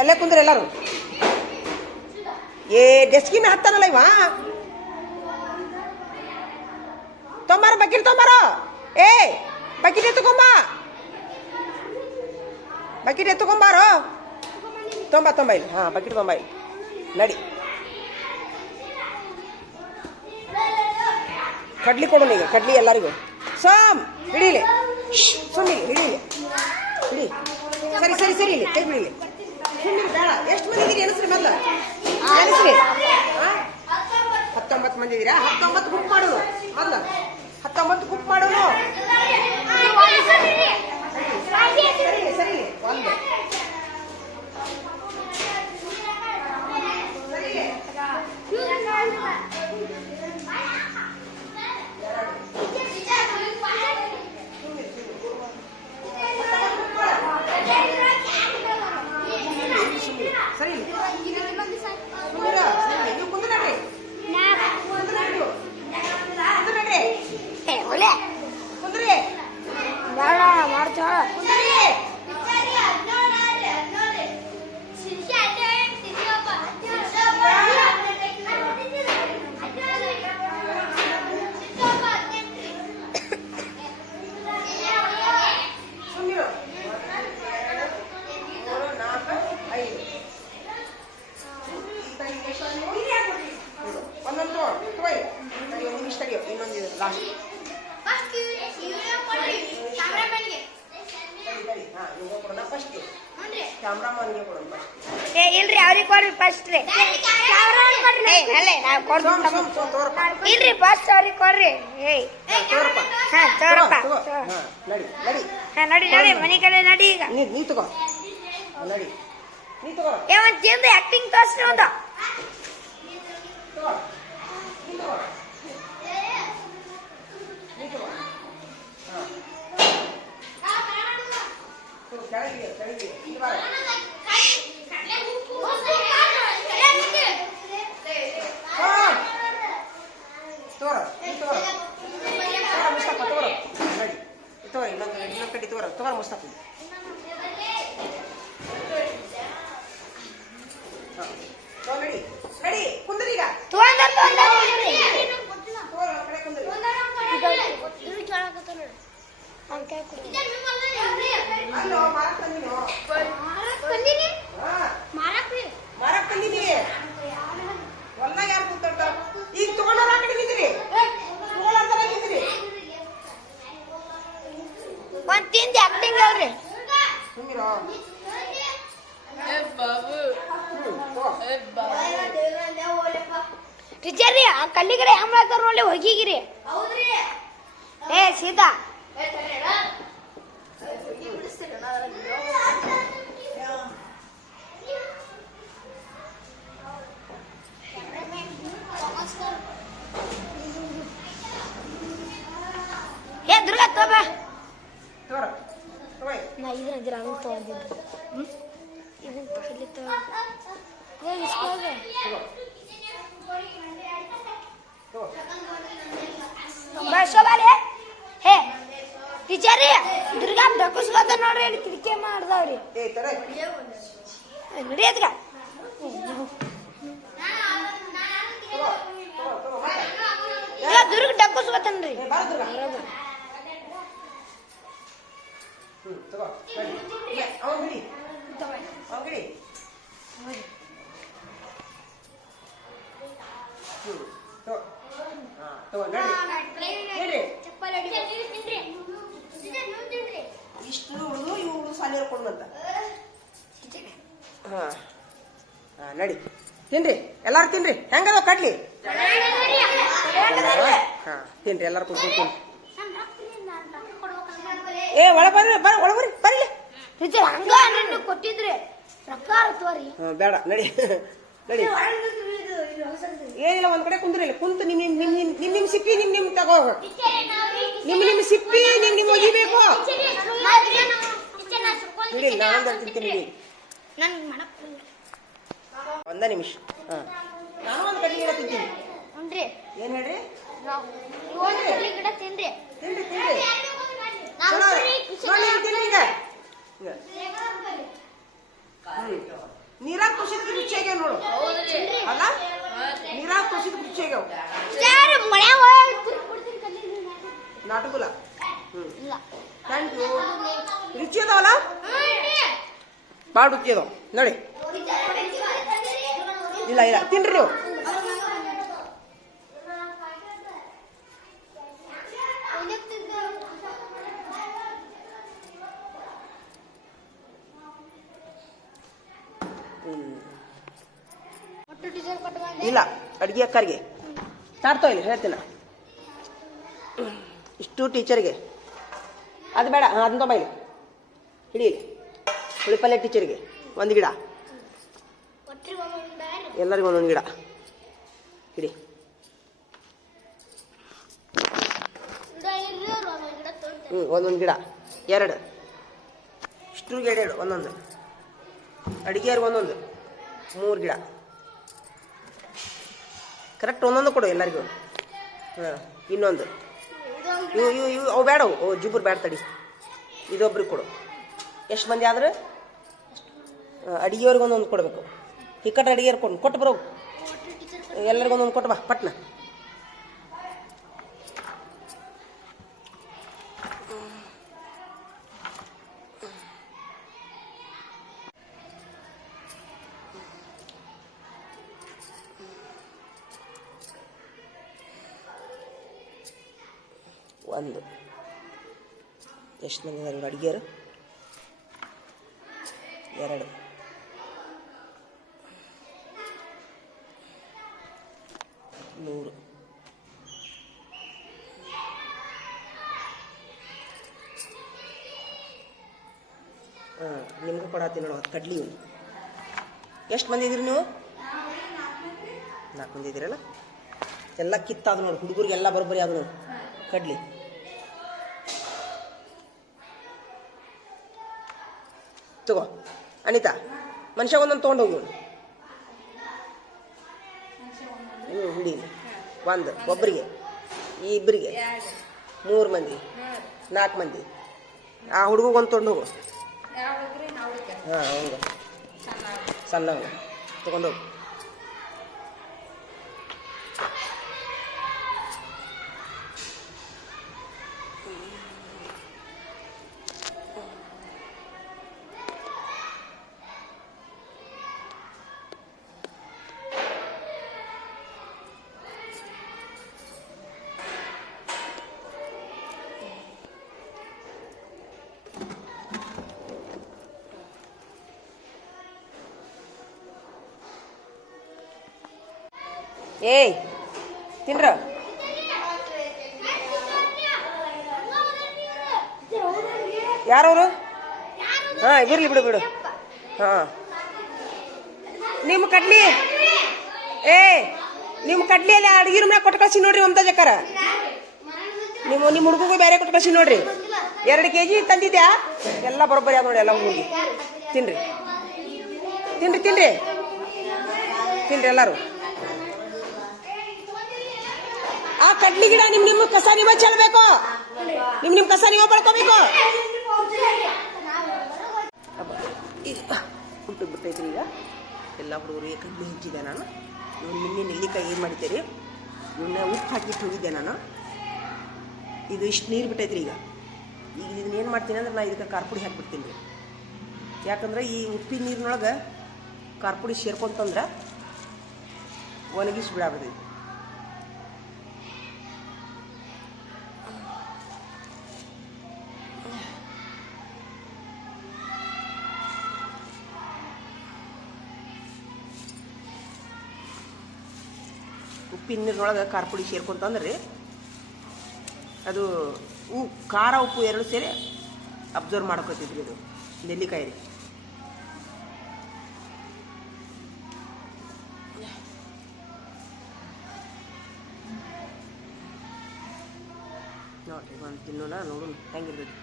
ಅಲ್ಲೇ ಕುಂದ್ರೆ ಎಲ್ಲರೂ? ಏ ಡೆಸ್ಕಿನ ಹತ್ತಾನಲ್ಲ ಇವ? ತೊಂಬಾರ, ಬಕೀಟ್ ತೊಂಬಾರ. ಏ, ಬಕೀಟ್ ಎತ್ತುಕೊಂಬ ಬಕೀಟ್ ಎತ್ತುಕೊಂಬಾರೋ ತೊಂಬ ತೊಂಬ ಇಲ್ಲಿ. ಹಾಂ, ಬಕೀಟ್ ತೊಂಬ ನಡಿ. ಕಡ್ಲಿ ಕೊಡು ಈಗ ಕಡ್ಲಿ ಎಲ್ಲರಿಗೂ. ಸಾಮ್ ಹಿಡೀಲಿ ಸುಮ್ಮನೆ ಹಿಡೀಲಿ ಹಿಡಿ ಸರಿ ಸರಿ ಸರಿ ಇಲ್ಲಿ, ಕೈ ಬಿಡಿಲಿ ಸುಮ್ಮನೆ ಬೇಡ ಎಷ್ಟು ಮಂದಿ ಇದೀರಿ ಎನಸ್ರಿ ಮೊದಲು? ಎನಸ್ರಿ ಹತ್ತೊಂಬತ್ತು ಮಂದಿ ಇದೀರಾ? ಹತ್ತೊಂಬತ್ತು ಬುಕ್ ಮಾಡೋದು. ಮೊದಲು. ಹತ್ತೊಂಬತ್ತು ಬುಕ್ ಮಾಡೋನು ಸರಿ ಸರಿ. ಒಂದು ಸರಿ ಇಲ್ಲಿ ಕುಂದ್ರ ಸರಿ ನೀವು ಕುಂದ್ರ ನಡ್ರಿ ಕುಂದ್ರ ನಡ್ರಿ ಕುಂದ್ರ ನಡ್ರಿ ಕುಂದ್ರಿ ಕುಂದ್ರಿ ಸುಮ್ಮನಿರು ಮೂರು ನಾಲ್ಕು ಐದು ಒಂದೊಂದು ತಗೊಳ್ಳಿ ತಡಿ ಒಂದು ನಿಮಿಷ ತಡಿಯೋ ಇನ್ನೊಂದು ಲಾಸ್ಟ್ ತಡಿ ತಡಿ ಹಾಂ ಇವಾಗ ಕೊಡೋಣ ಫಸ್ಟ್ ಕ್ಯಾಮ್ರಾಮನ್ಗೆ ಕೊಡೋಣ ಫಸ್ಟ್ ಏ ಇಲ್ರಿ ಅವ್ರಿಗೆ ಕೊಡ್ರಿ ಫಸ್ಟ್ ರೀ. ಅಲ್ಲೇ ನಾವು ಕೊಡ್ತೀವಿ ಇಲ್ರಿ ಫಸ್ಟ್ ಅವ್ರಿಗೆ ಕೊಡ್ರಿ. ಏಯ್ ಹಾ ತಗೋ ಹಾಂ ನಡಿ ನಡಿ. ಹಾ ನಡಿ ನಡಿ ಮನೆ ಕಡೆ ನಡಿ ಈಗ. ನೀ ನೀ ತಗೋ. ನಡಿ. ನೀ ತಗೋ ಏ ಒಂದ್ ಚಂದ ಆಕ್ಟಿಂಗ್ ತೋರ್ಸ್ರಿ ಒಂದು ತಗೋ ನೀ ತಗೋ ನೀ ತಗೋ ಹಾಂ ತಗೋ ಕೆಳಗೆ ಕೆಳಗೆ ಇಲ್ಲಿ ಬಾರ ಹಾಂ ತಗೋರ ನೀ ತಗೋರ ತಗೋರ ಮುಸ್ತಫ ತಗೋರ ನಡಿ ತಗೋರ ಇನ್ನೊಂದು ಇನ್ನೊಂದು ಕಡ್ಡಿ ತಗೋರ ತಗೋರ ಮುಸ್ತಫ ಹಾಂ ತಗೋ ನಡಿ ನಡಿ ಕುಂದ್ರಿ ಈಗ ತಗೊಂಡ್ರ ತಗೊಂಡ್ರ ತಗೋರ ಆ ಕಡೆ ಕುಂದ್ರಿ ಅಲ್ಲೋ ಮಾರಕ್ ತಂದಿನೋ ಹಾಂ ಮಾರಕ್ ತಂದಿನಿ ಹೊಲ್ದಾಗ ಯಾರು ಕೂತಾಟ ಈಗ ತಗೊಂಡೋರ ಆ ಕಡೆ ನಿಂದ್ರಿ ತಗೊಳ್ಳೋರ್ತಾರ ನಿಂದ್ರಿ ಒಂದ್ ತಿಂದ ಆಕ್ಟಿಂಗ್ ಹೇಳ್ರಿ ಸುಮ್ಮಿರೋ ಹ್ಮ್ ತಗೋ ಟೀಚರ್ ರೀ ಆ ಕಲ್ಲಿಗಡೆ ಹೆಂಗ್ ಮಾಡ್ತಾರ ನೋಡಿ ಹೋಗಿಗಿರಿ ಏ ಸೀತಾ. ಏ ದುರ್ಗಾ ತೋಬ ನಾ ಇದನ್ನ ಇದ್ರ ಹಂಗೆ ತಗೊಂಡಿದ್ದು ಇದನ್ನ ಕಲ್ಲಿ ತಗೋ. ತಗೋ ಹೇ ಟೀಚರ್ ದುರ್ಗಾ ಡಕ್ಕಸ್ಕೋತ ನೋಡ್ರಿ ಇಲ್ಲಿ ತಿರ್ಕೆ ಮಾಡ್ದಾವ್ರಿ ಈಗ ದುರ್ಗ ಡಕ್ಕಸ್ಕೋತನ್ರಿ ಹ್ಮ್ ತಗೋ ಅವನ್ ಬಿಡಿ ಅವನ್ ಬಿಡಿ ಇಷ್ಟು ಉಳಿದು ಇವು ಹಾ. ಹಾಂ ನಡಿ. ತಿನ್ರಿ ಎಲ್ಲಾರು ತಿನ್ರಿ. ಹೆಂಗದ ಕಡ್ಲಿ ಹಾ ತಿನ್ರಿ ಎಲ್ಲಾರು ಕೊಡ್ತೀನಿ ಏ ಒಳ ಬರ್ರಿ ಬರ ಒಳ ಬರ್ರಿ ಬರ್ಲಿ ಕೊಟ್ಟಿದ್ರಿ ತೋರಿ ಹಾ ಬೇಡ ನಡಿ. ನಡಿ. ಏನಿಲ್ಲ ಒಂದ್ ಕಡೆ ಕುಂದ್ರಿಲ್ಲ ಕುಂತು ನಿಮ್ ನಿಮ್ ನಿಮ್ ನಿಮ್ ನಿಮ್ ಸಿಪ್ಪಿ ನಿಮ್ ನಿಮ್ ತಗೋ. ನಿಮ್ ನಿಮ್ ಸಿಪ್ಪಿ ನಿಮ್ ನಿಮ್ ಒಗಿಬೇಕು ಒಂದ ನಿಮಿಷ. ನಾನು ಒಂದ್ ಕಡ್ಲಿ ಗಿಡ ತಿಂತೀನಿ. ನೋಡ್ರಿ ಏನ್ ಹೇಳ್ರಿ? ಏಳು ಗಿಡ ತಿನ್ರಿ ತಿನ್ರಿ. ತಿನ್ರಿ ನಾವು ಚಲೋ ಬರೀ ಖುಷಿ ರುಚಿಯಾಗಿ ನೀರಾಗ ನೋಡು. ಅಲ್ಲ? ನೀರಾಗ ಕುಸಿದ ಖುಷಿ ಆಗ್ಯಾವ ಇಲ್ಲ. ಥ್ಯಾಂಕ್ ಯು ರುಚಿ ಅದಾವಲ್ಲ? ಭಾಳ ರುಚಿ ಅದಾವ. ನೋಡಿ. ಇಲ್ಲ ಇಲ್ಲ. ತಿನ್ರಿ ನೀವು ಒಟ್ಟು ಟೀಚರ್ ಕೊಟ್ಟು ಬಂದೆ ಇಲ್ಲ ಅಡುಗೆ ಅಕ್ಕರಿಗೆ. ತಾಡ್ತೋ ಇಲ್ಲಿ ಹೇಳ್ತೀನಿ. ಇಷ್ಟು ಟೀಚರ್ಗೆ ಅದು ಬೇಡ, ಹಾಂ, ಅದನ್ನ ತೊಂಬ ಇಲ್ಲಿ. ಹಿಡಿ ಹುಳಿಪಲ್ಲೆ ಟೀಚರ್ಗೆ ಒಂದು ಗಿಡ. ಎಲ್ಲರಿಗೂ ಒಂದೊಂದು ಗಿಡ. ಹಿಡಿ. ಅವ್ರು ಒಂದೊಂದು ಗಿಡ. ಎರಡು. ಹ್ಞೂ ಒಂದೊಂದು ಗಿಡ ಎರಡು ಇಷ್ಟು ಒಂದೊಂದು. ಅಡುಗೆಯವ್ರಿಗೆ ಒಂದೊಂದು. ಮೂರು ಗಿಡ. ಕರೆಕ್ಟ್ ಒಂದೊಂದು ಕೊಡು ಎಲ್ಲರಿಗೂ. ಹಾಂ, ಇನ್ನೊಂದು. ಇವು ಇವು ಇವು, ಅವು ಬೇಡ ಓ ಜಿಬ್ಬರು ಬೇಡ ತಡಿ. ಇದೊಬ್ರಿಗೆ ಕೊಡು. ಎಷ್ಟು ಮಂದಿ ಆದ್ರೆ? ಅಡಿಗೆಯವ್ರಿಗೆ ಒಂದೊಂದು ಕೊಡಬೇಕು. ಈ ಅಡಿಗೆಯವ್ರು ಕೊಡು. ಕೊಟ್ಟು ಬರೋ ಎಲ್ಲರಿಗೂ ಒಂದೊಂದು ಕೊಟ್ಟು ಬಾ, ಪಟ್ನ ಒಂದು ಎಷ್ಟು ಮಂದಿ ಎರಡು. ನೂರು ಹಾಂ, ನಿಮಗೂ ಕೊಡತ್ತೀನಿ ನೋಡು ಕಡ್ಲಿ ಎಷ್ಟು ಮಂದಿ ನೀವು? ನಾಲ್ಕು ಮಂದಿ ಇದ್ದೀರಲ್ಲ? ಎಲ್ಲ ಕಿತ್ತಾದ ನೋಡಿ, ಹುಡುಗರಿಗೆಲ್ಲ ಬರೋಬ್ಬರಿ ಅದು ನೋಡಿ, ಕಡ್ಲಿ. ತಗೋ. ಅನಿತಾ ಮನುಷ್ಯ ಒಂದೊಂದು ತೊಗೊಂಡು ಹೋಗು. ಹ್ಞೂ ಹುಡಿ. ಒಂದು ಒಬ್ಬರಿಗೆ ಈ ಇಬ್ಬರಿಗೆ ಮೂರು ಮಂದಿ. ನಾಲ್ಕು ಮಂದಿ. ಆ ಹುಡುಗ ಒಂದು ತೊಗೊಂಡು ಹೋಗು. ಹಾಂ ಹೌದು ಸಣ್ಣ ತೊಗೊಂಡೋಗು ಏಯ್, ತಿನ್ರ. ಯಾರವರು ಹಾಂ, ಇರ್ಲಿ ಬಿಡು ಬಿಡು. ಹಾಂ. ನಿಮ್ಮ ಕಡ್ಲಿ ಏ, ನಿಮ್ಮ ಕಡ್ಲಿಯಲ್ಲಿ ಅಡ್ಗೆ ರೂಮ್ನಾಗ ಕೊಟ್ಟು ಕಳ್ಸಿ ನೋಡ್ರಿ ಮಮತಾ ಜಕ್ಕರ. ನಿಮ್ಮ ನಿಮ್ಮ ಹುಡುಗಗೂ ಬೇರೆ ಕೊಟ್ಟು ಕಳ್ಸಿ ನೋಡ್ರಿ. ಎರಡು ಕೆ ಜಿ ತಂದಿದ್ಯಾ? ಎಲ್ಲ ಬರೋಬ್ಬರಿ ಆದ ನೋಡಿ ಎಲ್ಲ ಹುಡುಗಿ ತಿನ್ರಿ. ತಿನ್ರಿ ತಿನ್ರಿ. ತಿನ್ರಿ ಎಲ್ಲರೂ. ಆ ಕಡ್ಲಿ ಗಿಡ ನಿಮ್ ನಿಮ್ಮ ಕಸ ನೀವ ಚೆಲ್ಬೇಕು? ನಿಮ್ ನಿಮ್ ಕಸ ನೀವ ಉಂಟು ಬಿಟ್ಟೈತ್ರಿ ಈಗ ಎಲ್ಲ ಹುಡುಗರಿಗೆ ಕಡ್ಲಿ ಹಂಚಿದೆ ನಾನು ಇವ್ರು ನಿನ್ನೆ ನೆಲ್ಲಿಕಾಯಿ ಏನು ಮಾಡ್ತೀರಿ ಇವನ್ನ ಉಪ್ಪು ಹಾಕಿಟ್ಟು ಹೋಗಿದ್ದೆ ನಾನು ಇದು ಇಷ್ಟು ನೀರು ಬಿಟ್ಟೈತ್ರಿ ಈಗ. ಈಗ ಇದನ್ನ ಏನು ಮಾಡ್ತೀನಿ ಅಂದ್ರೆ ನಾನು ಇದಕ್ಕೆ ಖಾರ ಪುಡಿ ಹಾಕ್ಬಿಡ್ತೀನಿ ರೀ. ಯಾಕಂದ್ರೆ ಈ ಉಪ್ಪಿನ ನೀರಿನೊಳಗೆ ಖಾರ ಪುಡಿ ಸೇರ್ಕೊಂತಂದ್ರೆ ಒಣಗಿಸಿ ಬಿಡಾಬಿಡ್ತೈತಿ ಉಪ್ಪಿನ ನೀರಿನೊಳಗೆ ಖಾರ ಪುಡಿ ಸೇರ್ಕೊಂತಂದ್ರೆ ಅದು ಉ, ಖಾರ ಉಪ್ಪು ಎರಡು ಸೇರಿ ಅಬ್ಸರ್ವ್ ಮಾಡ್ಕೋತಿದ್ರಿ ಇದು, ನೆಲ್ಲಿಕಾಯಿ ರೀ. ನೋಡ್ರಿ ಒಂದು ತಿನ್ನೋಣ, ನೋಡೋಣ, ಹೆಂಗಿರ್ತೈತಿ.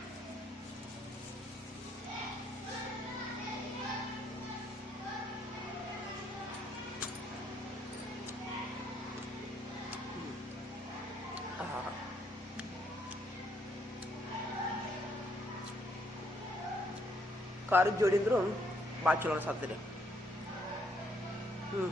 ಖಾರದ ಜೋಡಿ ಅಂದ್ರು ಭಾಳ ಚಲೋ ಅನ್ಸತ್ತರಿ ಹ್ಞೂ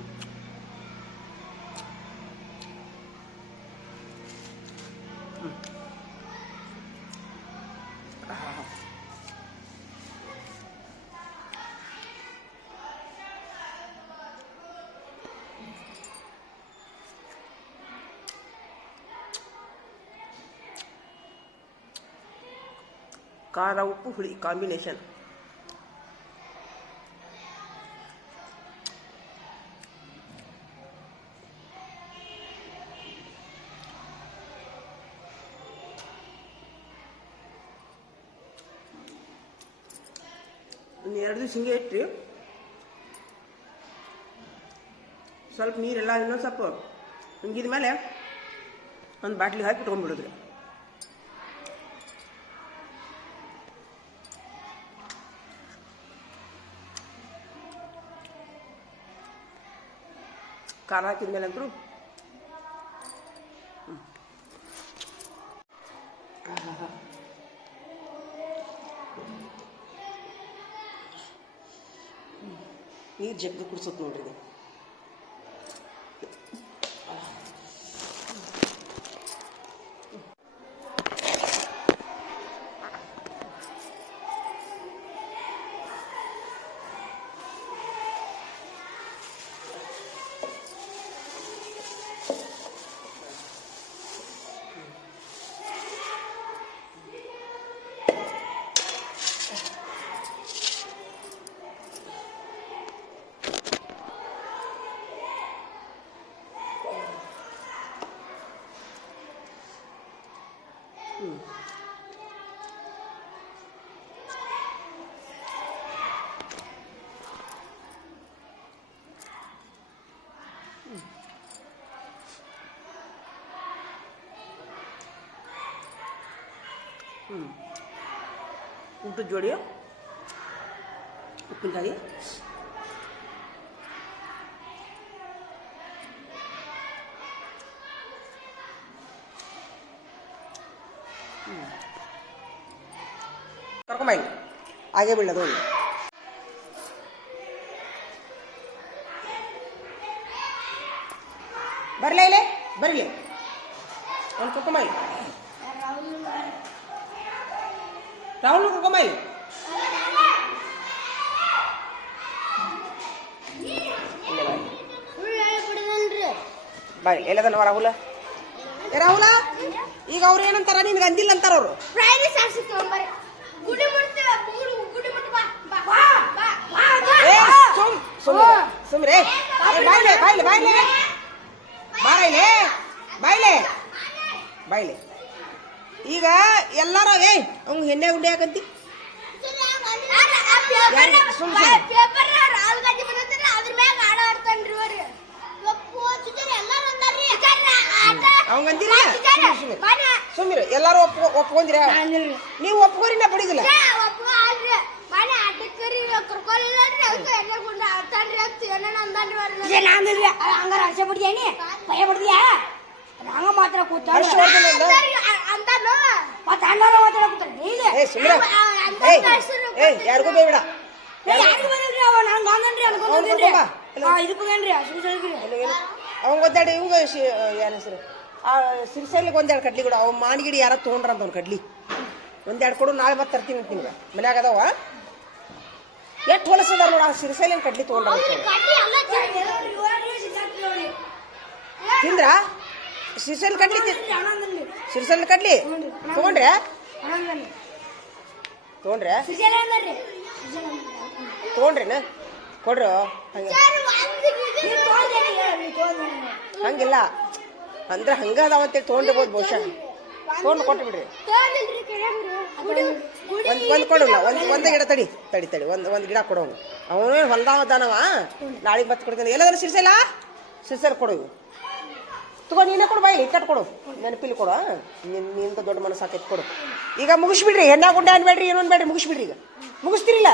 ಖಾರ ಉಪ್ಪು ಹುಳಿ ಕಾಂಬಿನೇಷನ್ ಎರಡು ದಿವಸ ಹಿಂಗೆ ಇಟ್ರಿ. ಸ್ವಲ್ಪ ನೀರೆಲ್ಲ ಇನ್ನೊಂದು ಸ್ವಲ್ಪ ಹಿಂಗಿದ ಮೇಲೆ ಒಂದು ಬಾಟ್ಲಿಗೆ ಹಾಕಿ ಇಟ್ಕೊಂಡ್ಬಿಡಿದ್ರಿ. ಖಾರ ಹಾಕಿದ ಮೇಲೆ ಅಂತೂ ಜಗ್ಗು ಕುಡ್ಸುತ್ತೆ ನೋಡ್ರಿ ಊಟದ ಜೋಡಿ ಉಪ್ಪಿನಕಾಯಿ? ಕರ್ಕೊಂಬ ಹಾಗೆ ಬೀಳೋದು. ಬರಲೇ ಇಲ್ಲೇ? ಬರಲಿ. ಒಂದು ಕರ್ಕೊಂಬ ಬಾ ಇಲ್ಲಿ. ಸುಳ್ಳು ಹೇಳ್ಬಿಡಿದನ್ರಿ ಬಾಯ್. ಎಲ್ಲದನವ ರಾಹುಲ? ಏ ರಾಹುಲ? ಈಗ ಅವ್ರು ಏನಂತಾರ? ನಿನ್ಗೆ ಅಂದಿಲ್ಲ ಅಂತಾರ ಅವರು. ಸುಮ್ರೆ ಬಾಯ್ಲೆ ಬಾಯ್ಲೆ ಬಾಯ್ಲೆ. ಬಾರೈಲೆ ಬಾಯ್ಲೆ. ಬಾಯ್ಲೆ. ಈಗ ಎಲ್ಲಾರ ಏ ಅವ್ನು ಹೆಣ್ಣೆ ಉಂಡೆ ಯಾಕಂತಿ ಯಾರು? ಸುಮ್ಮಿರ ಎಲ್ಲಾರು ಒಪ್ಕೊ ಒಪ್ಕೊಂದಿರ ನೀವು ಒಪ್ಕೋರಿ ನಾ ಬಿಡಿದಿಲ್ಲ ಹಂಗಾರ ಹರ್ಷ ಬಿಡ್ದೇನಿ ಭಯ ಬಿಡ್ದಿಯಾ ಹಂಗ ಮಾತ್ರ ಕೂತ ಮತ್ತ ಅಣ್ಣನ ಮಾತಾಡ ಕೂತಾರ ಏ ಸುಮ್ರ ಏ ಏ ಯಾರಿಗೂ ಬೇಡ. ಯಾರಿಗೆ ಬಂದ್ರಿ ಅವ ನಾನು. ಇದಕ್ಕೆ ಅವಂಗ ಒಂದೆರಡು ಇವಂಗ ಯಾರ ಹೆಸರು? ಆ ಸಿರಿಸೈಲಿಗೆ ಒಂದೆರಡು ಕಡ್ಲಿ ಕೊಡು. ಅವ್ ಮಾನಗಿಡಿ ಯಾರ ತೊಗೊಂಡ್ರ ಅಂತ ಅವ್ನು ಕಡ್ಲಿ. ಒಂದೆರಡು ಕೊಡು ನಾಳೆ ಮತ್ತೆ ತರ್ತೀನಿ ಅಂತ ನಿಮ್ಗೆ ಮನ್ಯಾಗ ಅದಾವ? ಎಷ್ಟು ಹೊಲಸದ ನೋಡ ಆ ಸಿರಿಸೈಲಿನ ಕಡ್ಲಿ ತಗೊಂಡ್ರ. ತಿಂದ್ರ? ಸಿರಿಸೈಲ್ ಕಡ್ಲಿ ತಿನ್ ಸಿರಿಸೈಲ್ ಕಡ್ಲಿ? ತಗೊಂಡ್ರೆ? ತಗೊಂಡ್ರೆ? ತೊಗೊಂಡ್ರೇನ? ಕೊಡ್ರು. ಹಂಗೆ. ಹಂಗಿಲ್ಲ. ಅಂದ್ರೆ ಹಂಗ ಅದಾವ ಅಂತೇಳಿ ತೊಗೊಂಡಿರ್ಬೋದು ಬಹುಶಃ. ತಗೊಂಡು ಕೊಟ್ಟು ಬಿಡ್ರಿ ಒಂದ್ ಒಂದ್ ಕೊಡಲ್ಲ, ಒಂದ್ ಒಂದ್ ಗಿಡ ತಡಿ ತಡಿ ತಡಿ. ಒಂದ್ ಒಂದ್ ಗಿಡ ಕೊಡೋನು ಅವನು ಹೊಲ್ದಾವ ಅದಾನವ. ನಾಳೆಗೆ ಮತ್ತೆ ಕೊಡ್ತೀನಿ. ಎಲ್ಲಾದ್ರೂ ಸಿರ್ಸಲ್ಲ ಸಿರ್ಸಲ್ ಕೊಡು. ತಗೋ, ನೀನೇ ಕೊಡು ಬಾಯಿ ಕಟ್ ಕೊಡು. ನೆನಪಿಲ್ಲಿ ಕೊಡು ನಿನ್, ನಿಂದ ದೊಡ್ಡ ಮನಸ್ಸು ಹಾಕೈತಿ ಕೊಡು. ಈಗ ಮುಗಿಸ್ಬಿಡ್ರಿ ಹೆಣ್ಣೆ ಗುಂಡೆ ಅನ್ಬೇಡ್ರಿ ಏನು ಅನ್ಬೇಡ್ರಿ, ಮುಗಿಸ್ಬಿಡ್ರಿ ಈಗ. ಮುಗಿಸ್ತಿರಿಲ್ಲ?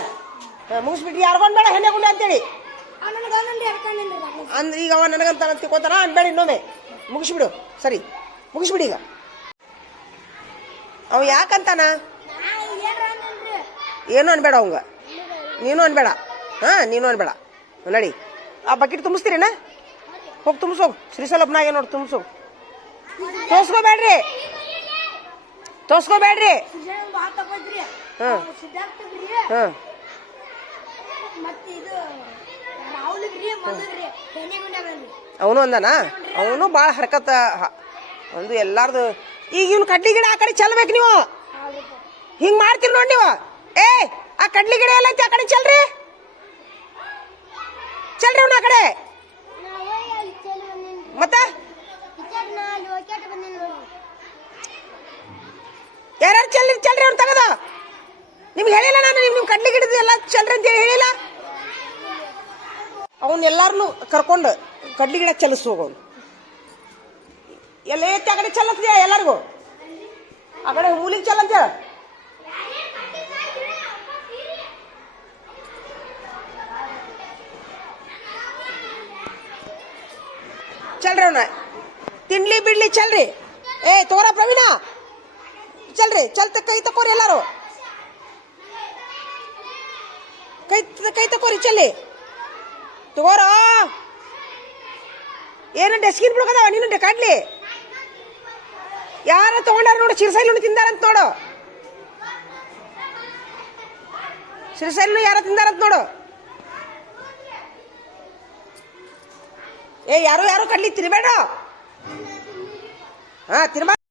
ಮುಗಿಸ್ಬಿಡ್ರಿ ಯಾರಿಗೊಂದು ಅನ್ಬೇಡ ಹೆಣ್ಣೆ ಗುಂಡೆ ಅಂತೇಳಿ. ಅಂದ್ರೆ ಈಗ ಅವ ನನಗಂತ ತಿಳ್ಕೊತಾನ, ಅನ್ಬೇಡ ಇನ್ನೊಮ್ಮೆ. ಮುಗಿಸ್ಬಿಡು, ಸರಿ. ಮುಗಿಸ್ಬಿಡಿ ಈಗ. ಅವ ಯಾಕಂತಾನ? ಏನು ಅನ್ಬೇಡ ಅವಂಗ? ನೀನು ಅನ್ಬೇಡ. ಹಾಂ, ನೀನು ಅನ್ಬೇಡ. ನಡಿ. ಆ ಬಕೆಟ್ ತುಂಬಿಸ್ತೀರೇನ? ಹೋಗಿ ತುಂಬಿಸೋಗು ಶ್ರೀಸಲಬ್ನಾಗೆ ನೋಡಿ, ತುಂಬಿಸು. ತೋರ್ಸ್ಕೋಬೇಡ್ರಿ. ತೋರ್ಸ್ಕೋಬೇಡ್ರಿ. ಹಾಂ ಹಾಂ ಅವನು ಅಂದನ? ಅವನು ಭಾಳ ಹರ್ಕತ್ತ ಒಂದು ಎಲ್ಲಾರ್ದು. ಈಗ ಇವ್ನು ಕಡ್ಲಿ ಗಿಡ ಆ ಕಡೆ ಚೆಲ್ಬೇಕು ನೀವು. ಹಿಂಗ್ ಮಾಡ್ತೀರಿ ನೋಡಿ ನೀವು. ಏ, ಆ ಕಡ್ಲಿ ಗಿಡ ಎಲ್ಲ ಆ ಕಡೆ ಚೆಲ್ರಿ. ಚೆಲ್ರಿ ಅವ್ನ ಆ ಕಡೆ. ಮತ್ತ? ಯಾರ್ಯಾರು ಚೆಲ್ರಿ ಚೆಲ್ರಿ ಅವ್ರು ತಗದ? ನಿಮ್ಗೆ ಹೇಳಿಲ್ಲ ನಾನು, ನಿಮ್ ನಿಮ್ ಕಡ್ಲಿ ಗಿಡದ ಎಲ್ಲ ಚೆಲ್ರಿ ಅಂತೇಳಿ ಹೇಳಿಲ್ಲ? ಅವನ್ನೆಲ್ಲಾರನು ಕರ್ಕೊಂಡು ಕಡ್ಲಿ ಗಿಡ ಚಲಿಸ್ ಹೋಗೋನು. ಎಲ್ಲ ಎತ್ತಿ ಆ ಕಡೆ ಎಲ್ಲರಿಗೂ? ಆ ಕಡೆ ಮೂಲಿಗೆ ಚೆಲ್ಲಂತ ಚಲ್ರಿ ಅವನ. ತಿನ್ಲಿ ಬಿಡ್ಲಿ ಚಲ್ರಿ. ಏ ತೋರ ಪ್ರವೀಣ. ಚಲ್ರಿ, ಚಲ್ ತ- ಕೈ ತಕೋರಿ ಎಲ್ಲಾರು. ಕೈ ಕೈ ತಕೋರಿ ಚಲ್ಲಿ. ತಗೋರ. ಏನು ಡೆಸ್ಕಿನ್ ಬಿಡ್ಕದಾವ ನೀನು ಕಾಡ್ಲಿ? ಯಾರ ತಗೊಂಡಾರ ನೋಡು ಸಿರಿಸೈಲು ತಿಂದಾರಂತ ನೋಡು. ಶಿರ್ಸೈಲು ಯಾರ ತಿಂದಾರಂತ ನೋಡು. ಏ ಯಾರು ಯಾರು ಕಡ್ಲಿ ತಿನ್ಬೇಡ. ಹಾ ತಿನ್ಬಾರ್ದು